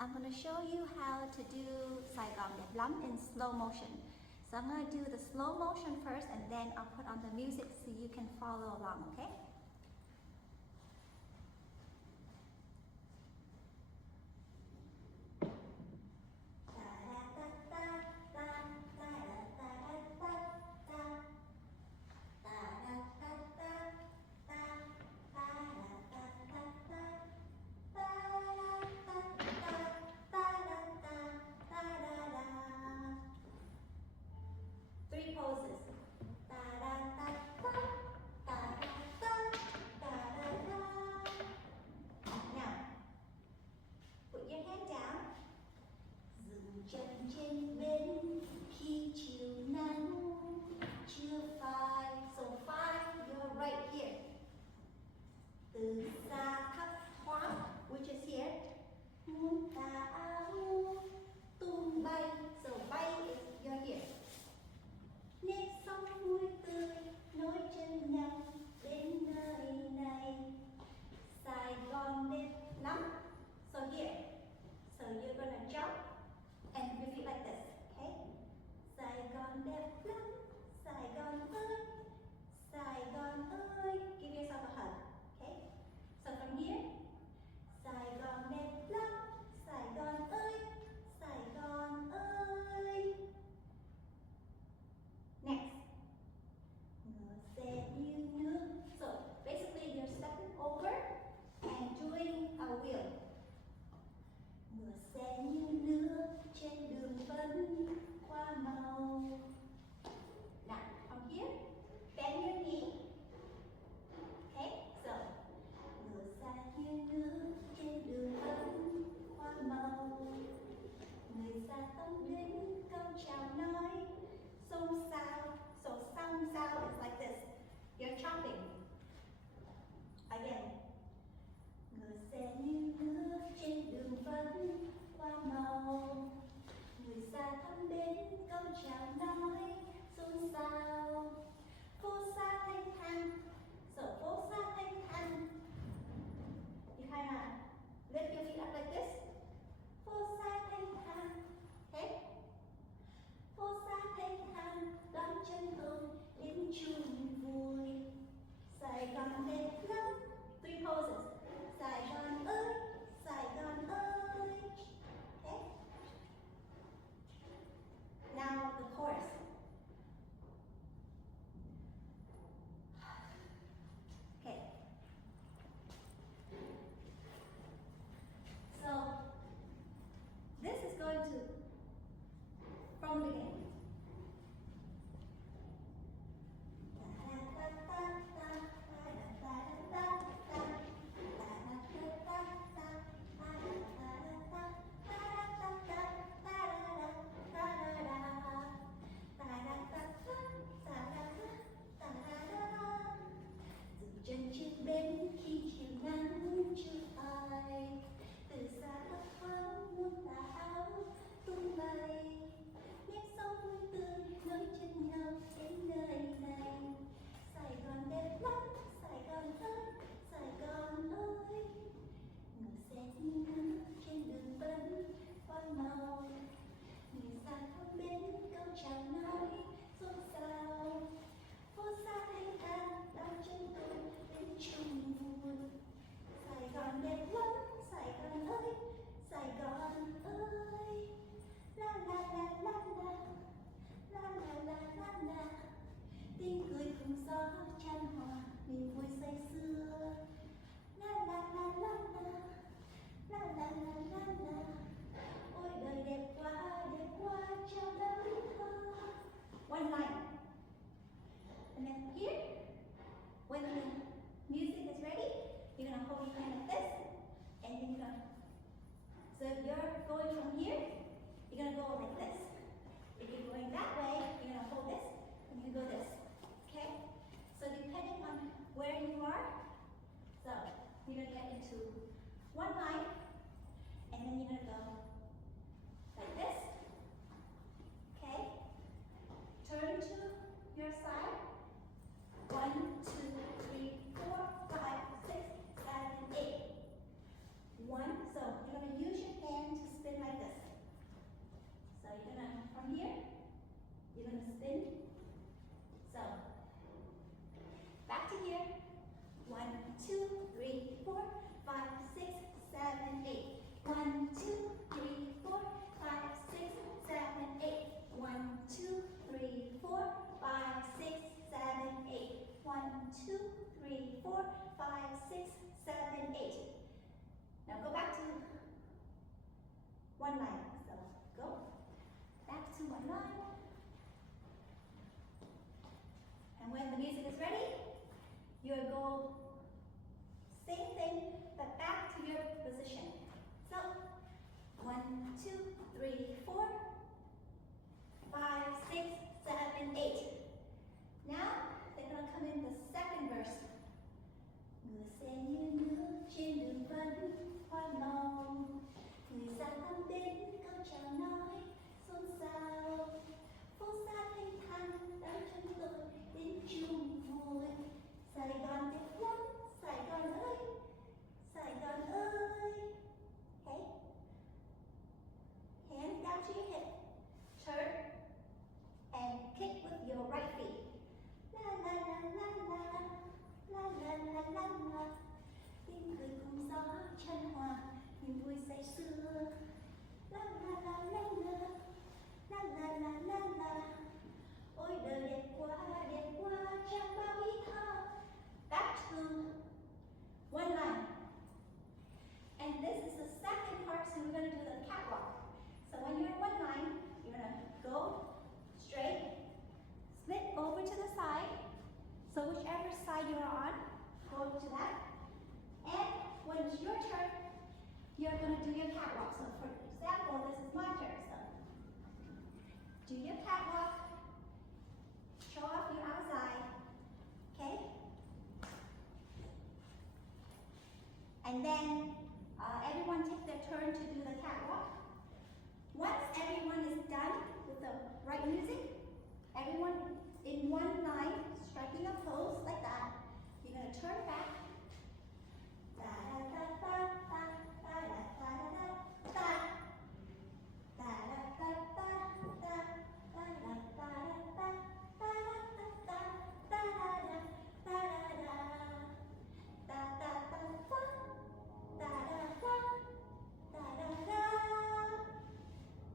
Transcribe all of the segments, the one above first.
I'm going to show you how to do Saigon Dep Lam in slow motion. So I'm going to do the slow motion first and then I'll put on the music so you can follow along, okay? Three poses. Now, put your hand down. Dừng chân trên bến khi chiều nắng chưa phai. So five, you're right here. Từ xa thấp thoáng, which is here. Muốn tà áo tung bay. So bay is you're here. Nếp sống vui tươi nối chân nhau đến nơi này. Saigon Dep Lam. So here. So you're gonna jump and repeat like this, okay? Saigon Dep Lam, Saigon ơi, Saigon ơi. Give yourself a hug, okay? So from here, Saigon Dep Lam, Saigon ơi, Saigon ơi. Next, ngựa xe như nước. So basically you're stepping over and doing a wheel. Ngựa xe như nước trên đường vẫn qua màu. Now from here, bend your knee. Okay, so ngựa xe như nước trên đường vẫn qua màu. Người xa tâm đến câu chào nói. Xôn xao. So xôn xao is like this. You're chopping. Again. Ngựa xe như nước trên đường vẫn qua màu. Người xa thăm đến câu chào nói. Xôn xao. Phố xa thanh thang. So phố xa thanh thang. You kind of lift your feet up like this. Phố xa thanh thang. Okay? Phố xa thanh thang đón chân tôi đến chung vui. Saigon Dep Lam. Three poses. Saigon ơi, Saigon ơi. Okay? Now the chorus. Okay. So this is going to from the beginning. Chân trên bến khi chiều nắng chưa phai. Từ xa thấp thoáng muốn tà áo tung bay. Nếp sống vui tươi nối chân nhau đến nơi này. Saigon Dep Lam, Saigon ơi, Saigon ơi. Ngựa xe như nước trên đường vẫn hoa màu. Người xa thăm bến câu chào nói xôn xao. Phố xa thanh thang đón chân tôi đến chung vui. Saigon Dep Lam, Saigon ơi, Saigon ơi. La la la la la, la la la la la. Tiếng cười cùng gió chan hòa niềm vui say sưa. La la la la la, la la la la la. Ôi đời đẹp quá cho đắm thơ. One line. And then here, when the music is ready, you're going to hold your hand like this, and then you're going to, so if you're going from here, you're going to go like this. If you're going that way, you're going to hold this, and you go this, okay? So depending on where you are, so you're going to get into one line, and then you're going to go like this, okay? Turn to your side. 1, 2, 3, 4, 5, 6, 7, 8. 1. So you're going to use your hand to 7, 8. Now go back to one line. So go back to one line. And when the music is ready, you'll go same thing, but back to your position. So 1, 2, 3, 4, 5, 6, 7, 8. Now they're gonna come in the second verse. Người sẽ như nước trên đường vẫn hoa màu, người ra thăm bên câu chào nói xôn xao, phố xa thanh thang đã chân tôi đến chung vui. Saigon Dep Lam, Saigon ơi, Saigon ơi. Okay, hands down to your hip, turn and kick with your right feet. La la la la la, la la la la la. Tiếng cười cùng gió chân hòa, niềm vui say sưa. La la la la la, la la la la la. Ôi đời đẹp quá chẳng bao ý thơ. Back to one line. And this is the second part, so we're going to do the catwalk. So when you're in one line, you're going to go straight, split over to the side. So whichever side you're on, go to that. And when it's your turn, you're going to do your catwalk. So for example, this is my turn. So do your catwalk, show off your outside, okay? And then everyone take their turn to do the catwalk. Once everyone is done with the right music, everyone in one line, striking a pose like that, you're going to turn back. Da da da da da da da da da da da da da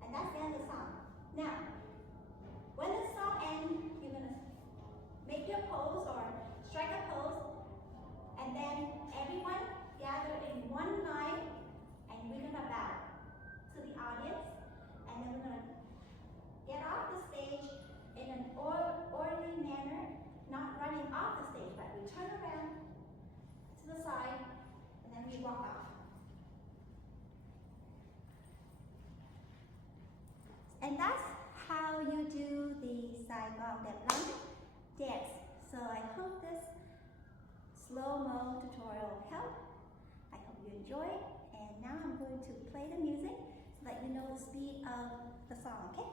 and that's the end of the song. Now, when the song ends, you're going to make your pose or strike a pose, and then everyone gather in one line, and we're going to bow to the audience, and then we're going to get off the stage in an orderly manner, not running off the stage, but we turn around to the side, and then we walk off. And that's how you do the Saigon Dep Lam Dance. So I hope this slow-mo tutorial helped. I hope you enjoyed. And now I'm going to play the music so that you know the speed of the song, okay?